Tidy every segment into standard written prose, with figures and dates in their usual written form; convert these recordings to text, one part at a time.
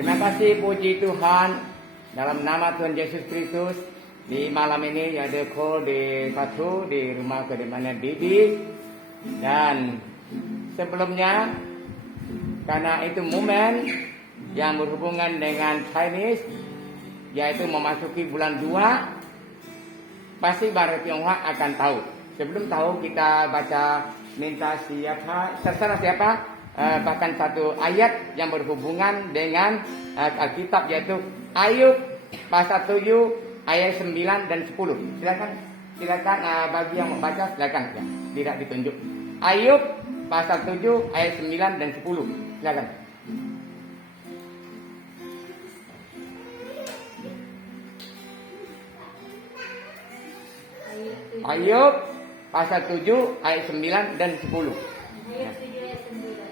Terima kasih, puji Tuhan, dalam nama Tuhan Yesus Kristus. Di malam ini ada call di satu di rumah kediaman Didi. Dan sebelumnya, karena itu momen yang berhubungan dengan Chinese, yaitu memasuki bulan 2, pasti Barat Tionghoa akan tahu. Sebelum tahu, kita baca minta terserah siapa, bahkan satu ayat yang berhubungan dengan Alkitab, yaitu Ayub pasal 7 ayat 9 dan 10. Silakan bagi yang membaca, silakan ya. Tidak ditunjuk. Ayub pasal 7 ayat 9 dan 10. Silakan. Ayub pasal 7 ayat 9 dan 10. Ayat 7 ayat 9.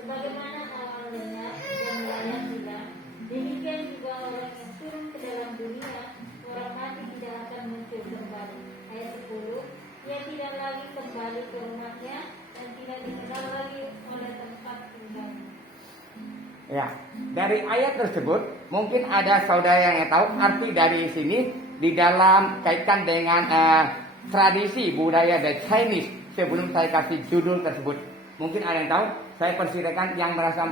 Sebagaimana awalnya dan layak hilang, demikian juga orang yang turun ke dalam dunia, orang mati tidak akan muncul kembali. Ayat 10. Ia tidak lagi kembali ke rumahnya dan tidak dikenal lagi oleh tempat tinggalnya. Ya, dari ayat tersebut mungkin ada saudara yang tahu arti dari sini di dalam kaitan dengan tradisi budaya dari Chinese. Sebelum saya kasih judul tersebut, mungkin ada yang tahu. Saya persilakan yang merasa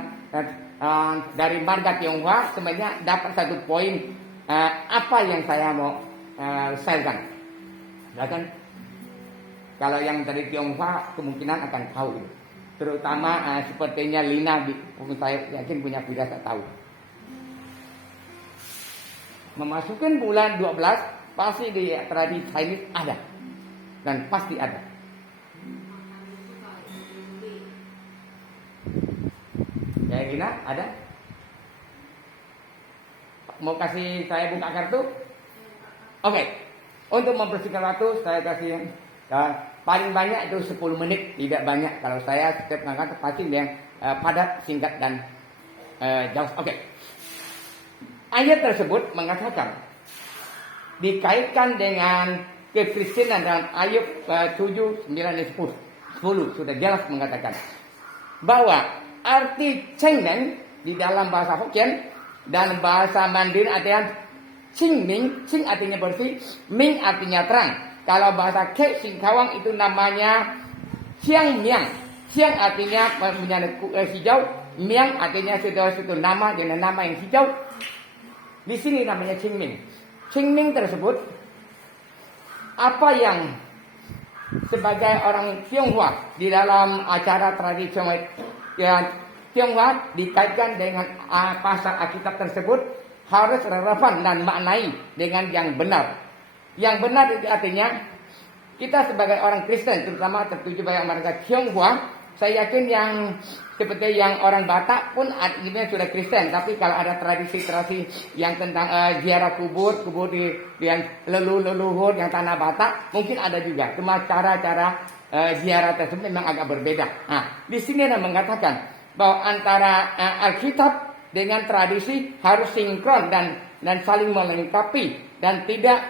dari marga Tionghoa sebenarnya dapat satu poin apa yang saya mau sharekan. Silakan. Kalau yang dari Tionghoa kemungkinan akan tahu, terutama sepertinya Lina, saya yakin punya firasat tahu. Memasukin bulan 12 pasti di tradisi Chinese ada. Dan pasti ada. Ya Gina, ada? Mau kasih saya buka kartu? Oke. Untuk membersihkan waktu, saya kasih paling banyak itu 10 menit. Tidak banyak. Kalau saya setiap ngangkat pasti yang padat, singkat, dan jauh. Oke. Ayat tersebut mengatakan dikaitkan dengan kekristenan dalam Ayub 7, 9, dan 10. 10 sudah jelas mengatakan bahwa arti Cengmeng di dalam bahasa Hokkien dan bahasa Mandarin artinya Qingming. Qing artinya bersih, Ming artinya terang. Kalau bahasa Ke Singkawang itu namanya Xiangmiang. Xiang artinya hijau, Miang artinya suatu nama dengan nama yang hijau. Di sini namanya Qingming. Qingming tersebut apa yang sebagai orang Tionghoa di dalam acara tradisi Tionghoa dikaitkan dengan pasal Alkitab tersebut harus relevan dan maknai dengan yang benar. Yang benar itu artinya kita sebagai orang Kristen, terutama tertuju pada mereka Tionghoa, saya yakin yang seperti yang orang Batak pun artinya sudah Kristen. Tapi kalau ada tradisi-tradisi yang tentang ziarah kubur di yang leluhur yang tanah Batak, mungkin ada juga. Cuma cara-cara ziarah tersebut memang agak berbeda. Nah, di sini ada mengatakan bahwa antara Alkitab dengan tradisi harus sinkron dan saling melengkapi dan tidak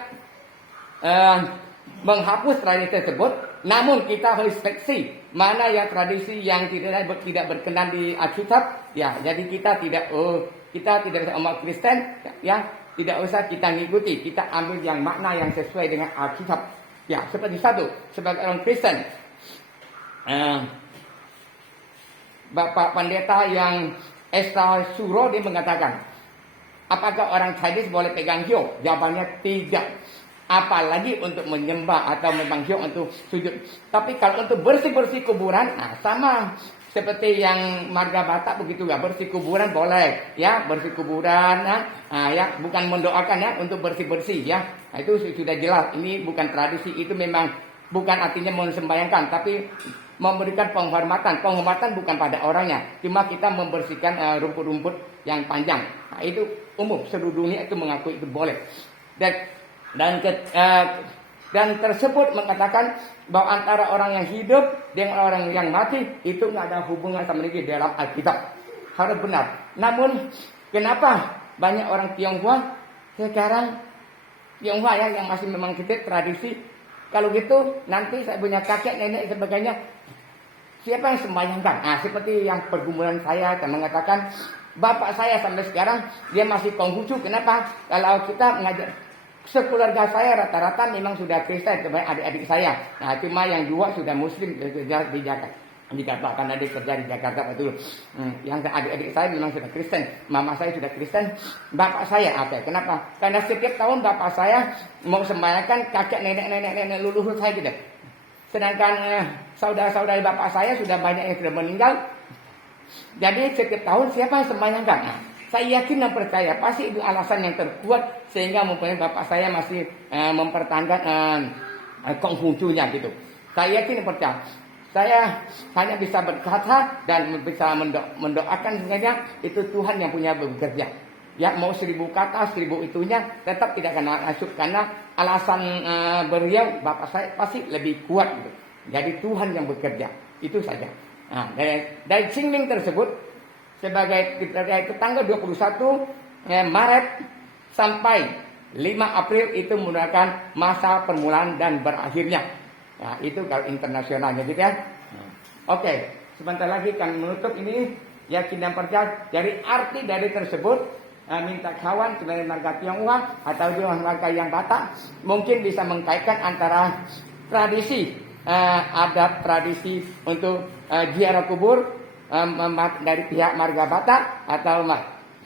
menghapus tradisi tersebut. Namun kita harus seleksi mana yang tradisi yang tidak berkenan di Alkitab. Ya, jadi kita tidak umat Kristen, ya, tidak usah kita ngikuti. Kita ambil yang makna yang sesuai dengan Alkitab. Ya, seperti satu sebagai orang Kristen, Bapak Pendeta yang Esta Suro dia mengatakan, apakah orang Chinese boleh pegang hiu? Jawabannya tidak. Apalagi untuk menyembah atau memang hiu untuk sujud. Tapi kalau untuk bersih-bersih kuburan, sama seperti yang marga Batak begitu ya, bersih kuburan boleh, ya, bersih kuburan, ya, bukan mendoakan ya, untuk bersih-bersih ya. Nah, itu sudah jelas. Ini bukan tradisi, itu memang bukan artinya membayangkan, tapi memberikan penghormatan. Penghormatan bukan pada orangnya, cuma kita membersihkan rumput-rumput yang panjang. Nah, itu umum, seluruh dunia itu mengakui itu boleh. Dan tersebut mengatakan bahwa antara orang yang hidup dengan orang yang mati itu nggak ada hubungan sama lagi dalam Alkitab. Harus benar. Namun kenapa banyak orang Tionghoa sekarang Tionghoa ya yang masih memang kita tradisi, kalau gitu nanti saya punya kakek nenek sebagainya, siapa yang sembahyangkan? Seperti yang pergumulan saya mengatakan Bapak saya sampai sekarang dia masih Konghucu. Kenapa? Kalau kita mengajar sekeluarga saya rata-rata memang sudah Kristen, terbaik adik-adik saya. Nah, cuma yang dua sudah Muslim kerja di Jakarta. Dikatakan adik kerja di Jakarta betul. Yang adik-adik saya memang sudah Kristen. Mama saya sudah Kristen. Bapak saya apa? Kenapa? Karena setiap tahun bapak saya mau sembahyangkan kakek nenek leluhur saya gitu. Sedangkan saudara-saudara bapak saya sudah banyak yang sudah meninggal. Jadi setiap tahun siapa yang sembahyangkan? Nah, saya yakin dan percaya pasti itu alasan yang terkuat sehingga mempunyai bapak saya masih mempertahankan Konghucunya gitu. Saya yakin dan percaya. Saya hanya bisa berkata dan bisa mendoakan sebenarnya itu Tuhan yang punya bekerja. Ya mau 1000 kata 1000 itunya tetap tidak akan masuk karena alasan beliau bapak saya pasti lebih kuat gitu. Jadi Tuhan yang bekerja itu saja. Nah, dari Qingming tersebut sebagai tanggal 21 Maret sampai 5 April itu merupakan masa permulaan dan berakhirnya. Nah, itu kalau internasionalnya gitu ya. Oke, sebentar lagi kami menutup ini yakin dan percaya. Dari arti dari tersebut minta kawan sebagai marga Tionghoa atau juga marga yang Batak mungkin bisa mengkaitkan antara tradisi adat tradisi untuk ziarah kubur dari pihak marga Batak atau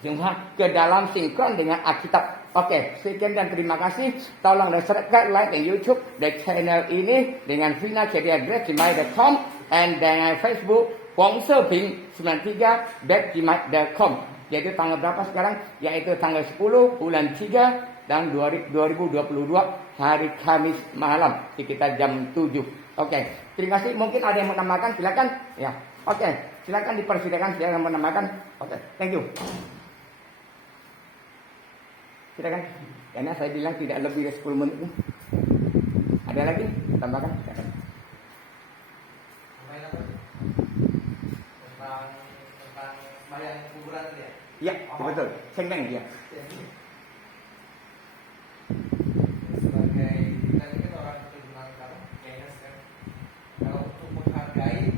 Tionghoa ke dalam sinkron dengan Alkitab. Oke, sekian dan terima kasih. Tolong subscribe, like dan YouTube di channel ini dengan Vina Ceria@gmail.com and dengan Facebook wongserping93@gmail.com. Jadi tanggal berapa sekarang? Yaitu tanggal 10 bulan 3 tahun 2022 hari Kamis malam sekitar jam 7. Oke, terima kasih. Mungkin ada yang menambahkan, silakan. Ya, oke, silakan dipersilakan silakan menambahkan. Oke, thank you. Silakan. Karena saya bilang tidak lebih dari 10 menit. Ada lagi? Tambahkan. Silakan. Tentang sembahyang kuburan ya. Ya, betul. Sengkeng dia. Sebagai kita ini kan orang keturunan kamu, kayaknya sekarang kalau untuk menghargai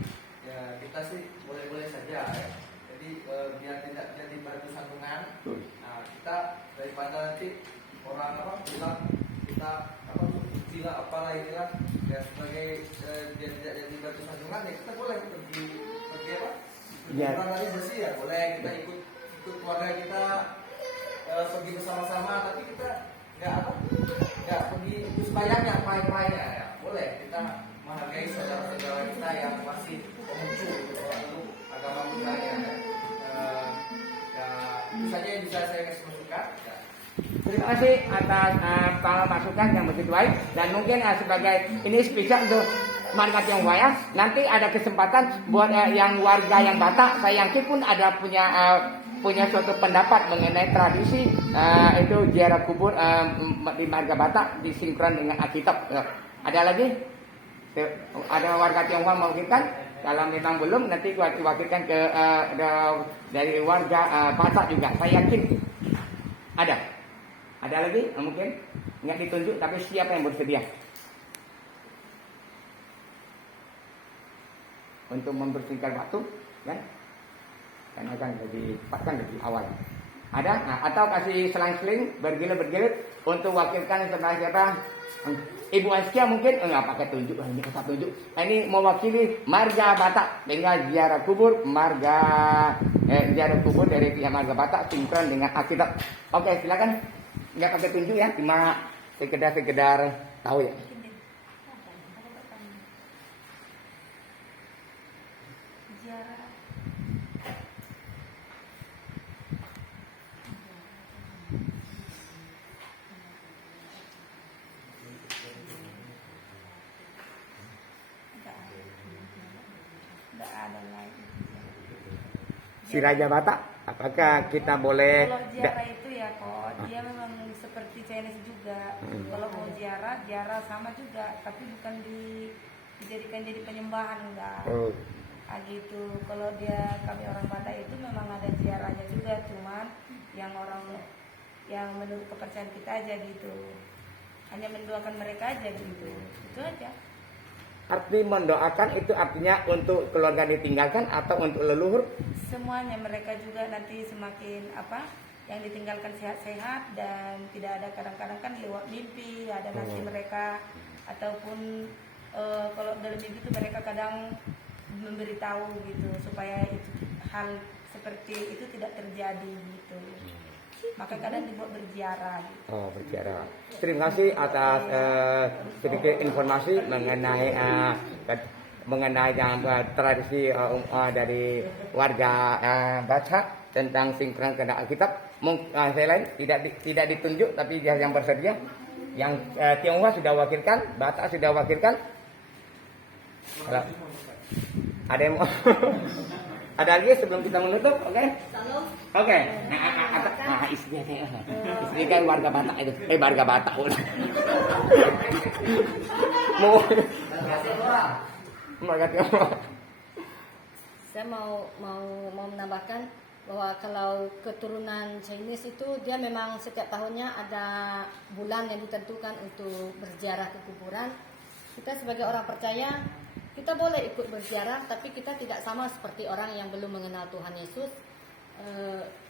ya kita sih boleh-boleh saja ya. Jadi biar tidak jadi batu sandungan. Nah, kita daripada nanti orang bilang kita sila apalah inilah ya sebagai dia tidak jadi batu sandungan ya kita boleh pergi apa? Ya. Organisasi ya boleh kita ikut keluarga kita pergi bersama-sama tapi kita nggak pergi sembahyang yang pahit-pahitnya ya boleh kita menghargai saudara-saudara kita yang masih Konghucu untuk agama kita ya. Itu saja yang bisa saya kasih masukan. Ya. Terima kasih atas para masukan yang begitu baik dan mungkin sebagai ini spesial untuk marga Tionghoa ya. Nanti ada kesempatan buat yang warga yang Batak, saya yakin pun ada punya suatu pendapat mengenai tradisi itu ziarah kubur di marga Batak disinkron dengan Alkitab. Ada lagi? Ada warga Tionghoa mewakilkan? Kalau memang belum, nanti diwakilkan ke dari warga Batak juga. Saya yakin ada. Ada lagi? Mungkin nggak ditunjuk, tapi siapa yang bersedia untuk membersihkan batu, kan? Karena kan lebih awal. Ada? Nah, atau kasih selang-seling bergilir-bergilir untuk wakilkan siapa? Ibu Askia mungkin enggak pakai tunjuk, hanya usah tunjuk. Nah, ini mewakili marga Batak dengan ziarah kubur ziarah kubur dari pihak marga Batak sinkron dengan Alkitab. Oke, silakan. Enggak pakai tunjuk ya, cuma sekedar tahu ya. Si Raja Batak, apakah kita boleh? Kalau ziarah itu ya kok, dia memang seperti Chinese juga. Kalau mau ziarah sama juga, tapi bukan dijadikan jadi penyembahan enggak. Gitu. Kalau kami orang Batak itu memang ada ziarahnya juga, cuman yang menurut kepercayaan kita aja gitu. Hanya mendoakan mereka aja gitu. Itu aja. arti mendoakan itu artinya untuk keluarga ditinggalkan atau untuk leluhur? Semuanya, mereka juga nanti semakin apa yang ditinggalkan sehat-sehat dan tidak ada, kadang-kadang kan lewat mimpi ada nanti mereka ataupun kalau dalam mimpi itu mereka kadang memberitahu gitu supaya itu, hal seperti itu tidak terjadi gitu. Maka kadang dibuat berziarah gitu. Oh, berziarah. Terima kasih atas sedikit informasi mengenai tradisi dari warga Batak tentang sinkron kehendak Alkitab. Saya lain tidak ditunjuk, tapi dia yang bersedia. Yang Tionghoa sudah wakilkan, Batak sudah wakilkan. Ada yang mau? Ada lagi sebelum kita menutup, oke? Oke. Istri kan warga Batak itu. Warga Batak. Mau Saya mau menambahkan bahwa kalau keturunan Chinese itu dia memang setiap tahunnya ada bulan yang ditentukan untuk berziarah ke kuburan. Kita sebagai orang percaya kita boleh ikut berziarah, tapi kita tidak sama seperti orang yang belum mengenal Tuhan Yesus.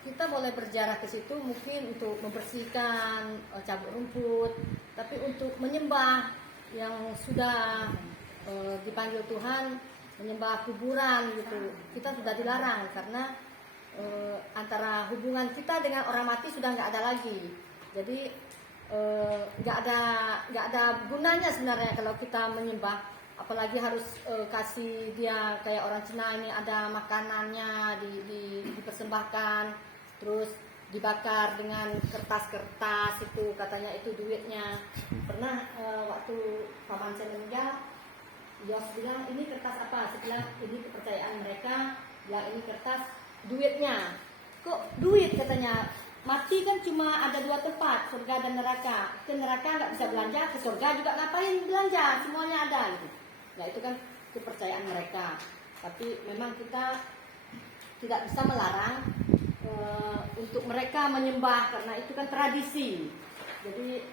Kita boleh berziarah ke situ mungkin untuk membersihkan cabut rumput, tapi untuk menyembah yang sudah dipanggil Tuhan, menyembah kuburan gitu, kita sudah dilarang karena antara hubungan kita dengan orang mati sudah nggak ada lagi. Jadi nggak ada gunanya sebenarnya kalau kita menyembah. Apalagi harus kasih dia kayak orang Cina ini ada makanannya dipersembahkan, terus dibakar dengan kertas-kertas itu katanya itu duitnya. Pernah waktu paman saya meninggal, Yos bilang ini kertas apa? Saya bilang ini kepercayaan mereka, bilang ini kertas duitnya. Kok duit katanya? Mati kan cuma ada dua tempat, surga dan neraka. Ke neraka nggak bisa belanja, ke surga juga ngapain belanja? Semuanya ada gitu. Nah itu kan kepercayaan mereka. Tapi memang kita tidak bisa melarang untuk mereka menyembah karena itu kan tradisi. Jadi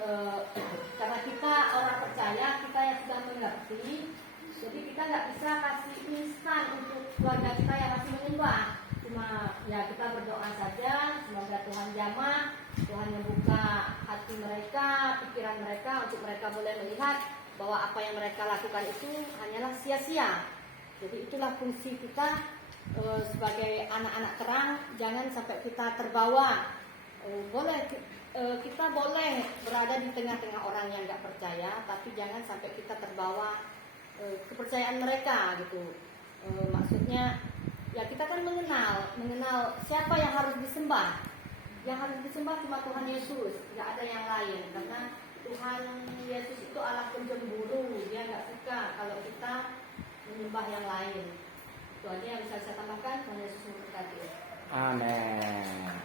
karena kita orang percaya, kita yang sudah mengerti, jadi kita nggak bisa kasih instan untuk keluarga kita yang masih menyembah. Cuma ya kita berdoa saja, semoga Tuhan jamah, Tuhan membuka hati mereka, pikiran mereka untuk mereka boleh melihat bahwa apa yang mereka lakukan itu hanyalah sia-sia. Jadi itulah fungsi kita sebagai anak-anak terang, jangan sampai kita terbawa. Kita boleh berada di tengah-tengah orang yang nggak percaya, tapi jangan sampai kita terbawa kepercayaan mereka gitu. Maksudnya ya kita kan mengenal siapa yang harus disembah. Yang harus disembah cuma Tuhan Yesus, nggak ada yang lain. Karena Tuhan Yesus itu Allah pencemburu, dia nggak suka kalau kita menyembah yang lain. Itu aja yang bisa saya tambahkan. Tuhan Yesus memberkati. Amin.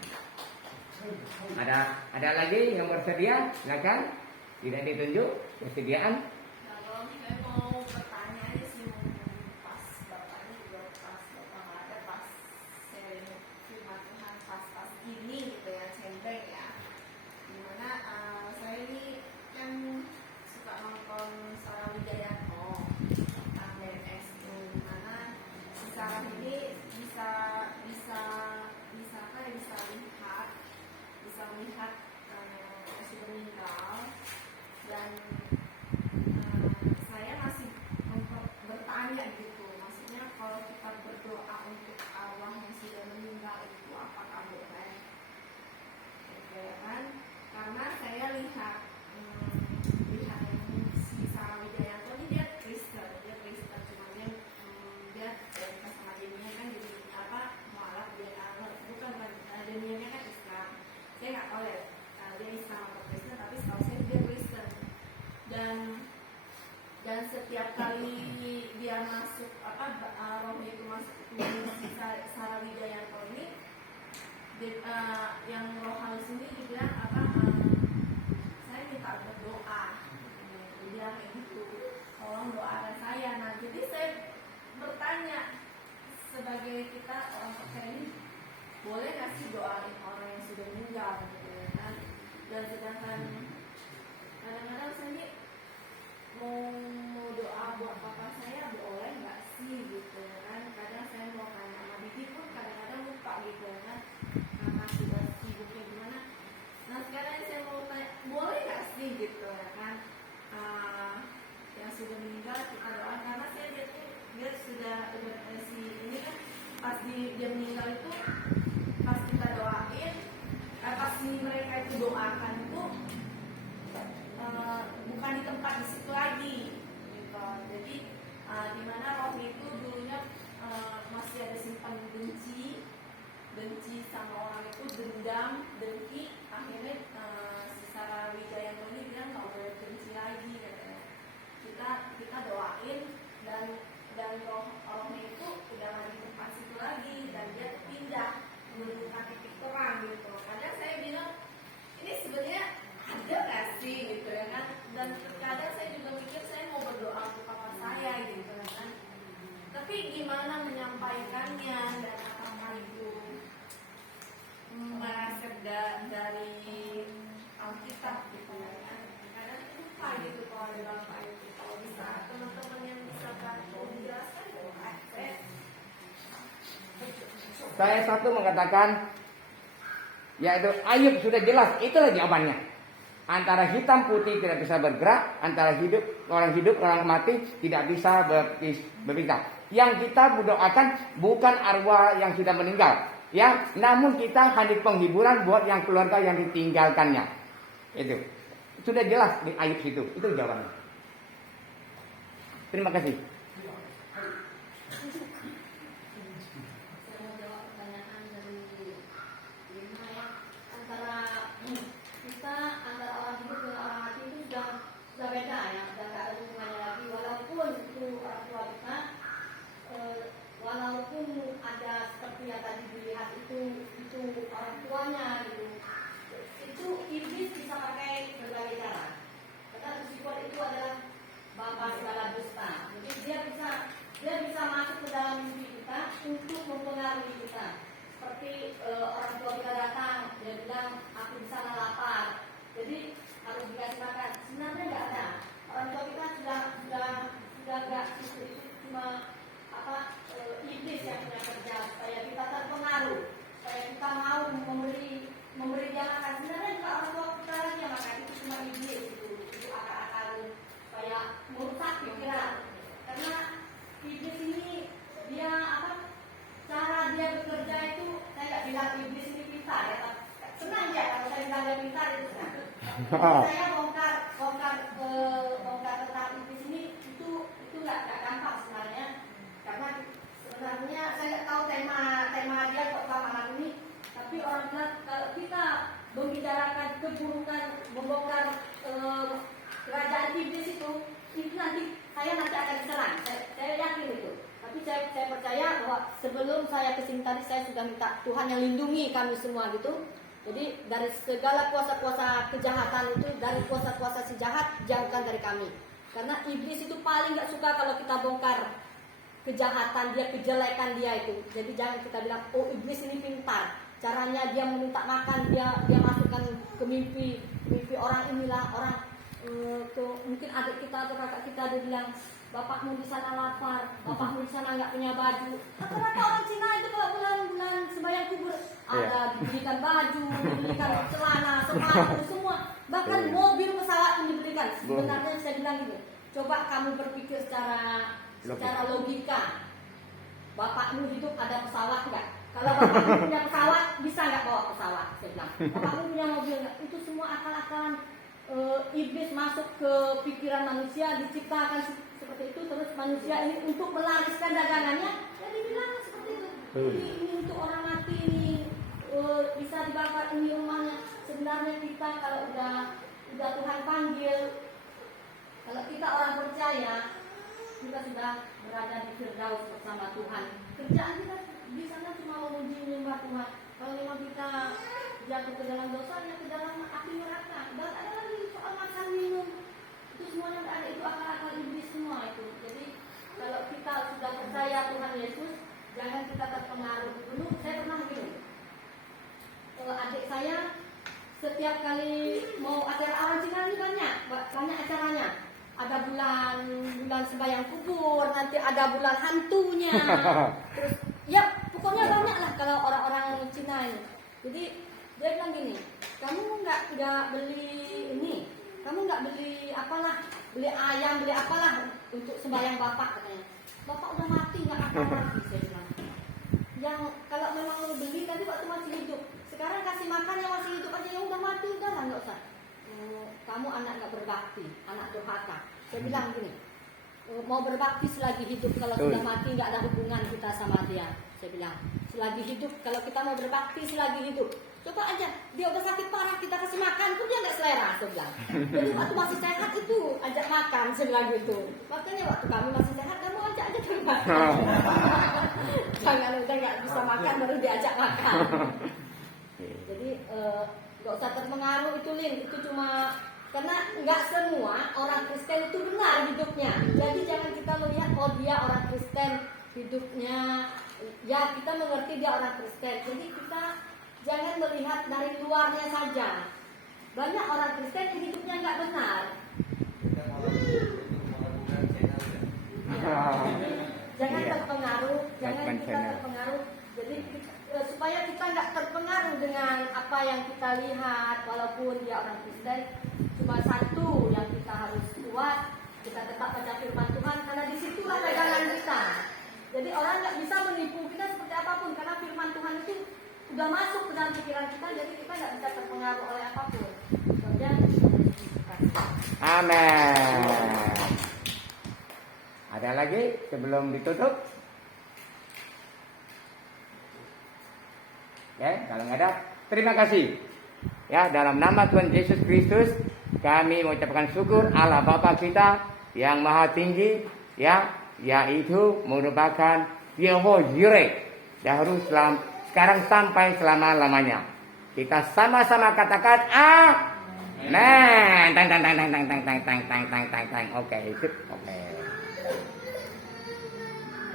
Ada lagi yang bersedia? Silakan. Tidak ditunjuk persediaan. Kalau saya mau bertanya aja sih, pas bapaknya juga pas bapak nggak ada, pas saya firman Tuhan pas ini gitu ya, centeng ya. Dimana saya ini kan suka nonton Sarah Wijayanto tentang BNS itu, dimana si Sarah ini bisa melihat sudah meninggal, dan saya masih bertanya gitu, maksudnya kalau kita berdoa untuk Allah yang sudah meninggal itu apakah boleh? Ya kan? Karena saya lihat yang si Sarah Wijayanto ini dia Kristen, cuma dia sama dirinya kan jadi mualaf, dia bukan dirinya kan Islam. Saya nggak tahu ya dia Islam atau Kristen, tapi setahu saya dia Kristen. Dan setiap kali dia masuk rohnya itu masuk ke Sarah Wijayanto ini, yang roh halus ini dibilang saya minta berdoa, dia bilang kayak gitu, tolong doakan saya. Nah jadi saya bertanya, sebagai kita orang percaya ini boleh nggak sih doain orang yang sudah meninggal gitu ya kan? Dan sedangkan kadang-kadang saya ini mau doa buat papa gitu ya kan, karena sudah sibuknya gimana. Nah sekarang saya mau tanya, boleh nggak sih gitu ya kan, yang sudah meninggal kita doakan, karena saya lihat tuh dia sudah si ini kan pas dia meninggal itu pas kita doain, pas mereka itu doakan itu bukan di tempat di situ lagi gitu. Jadi di mana rohnya itu dulunya masih ada simpan benci sama orang itu, dendam, dengki. Akhirnya si Sarah Wijaya ini bilang nggak boleh benci lagi katanya. Kita doain dan rohnya itu udah nggak di tempat situ lagi dan dia pindah menuju titik terang gitu. Kadang saya bilang ini sebenarnya ada nggak sih gitu ya kan, dan kadang saya juga mikir saya mau berdoa untuk papa saya gitu ya kan, tapi gimana menyampaikannya dan apakah itu meleset dari Alkitab gitu ya kan. Kadang lupa gitu kalau ada dalam ayat itu. Kalau bisa teman-teman yang bisa bantu menjelaskan, Saya satu mengatakan, yaitu Ayub sudah jelas, itulah jawabannya. Antara hitam putih tidak bisa bergerak, antara orang hidup, orang mati tidak bisa berpisah. Yang kita berdoakan bukan arwah yang sudah meninggal, ya, namun kita hanya penghiburan buat yang keluarga yang ditinggalkannya. Itu sudah jelas di Ayub situ, itu jawabannya. Terima kasih. Saya mau jawab pertanyaan dari Lina ya. Antara orang hidup dengan orang mati itu sudah beda ya, sudah nggak ada hubungannya lagi. Walaupun itu orang tua kita, walaupun ada seperti yang tadi dilihat itu orang tuanya gitu, itu iblis bisa pakai berbagai cara. Karena Lucifer itu adalah bapak segala dusta. Jadi dia bisa masuk ke dalam mimpi kita untuk mempengaruhi kita. Seperti orang tua kita datang, dia bilang aku di sana lapar, jadi harus dikasih makan. Sebenarnya nggak ada. Orang tua kita sudah nggak, itu cuma iblis yang punya kerja supaya kita terpengaruh, supaya kita mau memberi dia makan. Sebenarnya juga orang tua kita lagi yang makan, itu cuma iblis itu akal-akal supaya merusak pikiran. Karena iblis ini dia cara dia bekerja itu, saya nggak bilang iblis ini pintar ya, senang ya kalau saya bilang dia pintar itu kan. Saya bongkar tentang iblis ini itu nggak gampang sebenarnya, karena sebenarnya saya nggak tahu tema dia kok malam ini, tapi orang bilang kalau kita membicarakan keburukan, membongkar kerajaan iblis itu nanti saya akan diserang. Saya yakin itu. Tapi saya percaya bahwa sebelum saya kesini tadi saya sudah minta Tuhan yang lindungi kami semua gitu. Jadi dari segala kuasa-kuasa kejahatan itu, dari kuasa-kuasa si jahat, jauhkan dari kami. Karena iblis itu paling gak suka kalau kita bongkar kejahatan dia, kejelekan dia itu. Jadi jangan kita bilang, oh iblis ini pintar, caranya dia meminta makan, dia masukkan ke mimpi orang inilah, orang mungkin adik kita atau kakak kita, dia bilang bapakmu di sana lapar, bapakmu di sana nggak punya baju. Rata-rata orang Cina itu kalau bulan sembahyang kubur ada diberikan baju, diberikan celana, sepatu, semua, bahkan mobil, pesawat pun diberikan. Sebenarnya saya bilang gitu, coba kamu berpikir secara logika. Bapakmu hidup ada pesawat nggak? Kalau bapakmu punya pesawat, bisa nggak bawa pesawat? Saya bilang. Bapakmu punya mobil nggak? Itu semua akal-akalan iblis masuk ke pikiran manusia, diciptakan seperti itu, terus manusia ini untuk melariskan dagangannya, ya dibilang seperti itu. Jadi ini untuk orang mati ini bisa dibakar ini rumahnya. Sebenarnya kita kalau udah Tuhan panggil, kalau kita orang percaya, kita sudah berada di Firdaus bersama Tuhan. Kerjaan kita di sana cuma memuji menyembah Tuhan. Kalau memang kita jatuh ke dalam dosanya, ke dalam api neraka, dan ada lagi soal makan minum, itu semuanya ada, itu akal-akal iblis semua itu. Jadi kalau kita sudah percaya Tuhan Yesus, jangan kita terpengaruh. Dulu saya pernah begini, adik saya setiap kali mau acara orang Cina ini banyak acaranya. Ada bulan sembahyang kubur, nanti ada bulan hantunya, terus ya pokoknya banyak lah kalau orang-orang Cina ini. Jadi dia bilang gini, kamu nggak beli ini, kamu nggak beli apalah, beli ayam, beli apalah untuk sembahyang bapak katanya. Bapak udah mati nggak apa lagi saya bilang. Yang kalau memang mau beli tadi waktu masih hidup, sekarang kasih makan yang masih hidup aja, yang udah mati udah lah nggak usah. Kamu anak nggak berbakti, anak durhaka. Saya bilang gini, mau berbakti selagi hidup, kalau sudah mati nggak ada hubungan kita sama dia. Saya bilang selagi hidup, kalau kita mau berbakti selagi hidup, coba aja dia udah sakit parah kita kasih makan pun dia nggak selera. Saya bilang jadi waktu masih sehat itu ajak makan, saya bilang gitu. Makanya waktu kami masih sehat kamu ajak aja ke makan. Jangan udah nggak bisa makan baru diajak makan. Jadi nggak usah terpengaruh itu, Lin, itu cuma karena nggak semua orang Kristen itu benar hidupnya. Jadi jangan kita melihat oh dia orang Kristen hidupnya, ya kita mengerti dia orang Kristen. Jadi kita jangan melihat dari luarnya saja. Banyak orang Kristen yang hidupnya nggak benar. Kita malah bukan channel ya. Jangan Iya. terpengaruh, jangan Bukan kita channel. terpengaruh. Jadi supaya kita nggak terpengaruh dengan apa yang kita lihat, walaupun dia orang Kristen, cuma satu yang kita harus kuat, kita tetap baca firman Tuhan, karena disitulah pegangan kita. Jadi orang nggak bisa menipu kita seperti apapun, karena firman Tuhan itu udah masuk ke dalam pikiran kita, jadi kita nggak bisa terpengaruh oleh apapun. Kemudian, Amin. Ada lagi sebelum ditutup? Ya, kalau nggak ada, terima kasih. Ya, dalam nama Tuhan Yesus Kristus, kami mengucapkan syukur Allah Bapa kita yang Maha Tinggi, ya, yaitu merupakan Yehova Jireh dahulu sekarang sampai selama-lamanya. Kita sama-sama katakan amin. Tang tang tang tang tang tang tang tang tang tang tang. Oke, sip. Oke.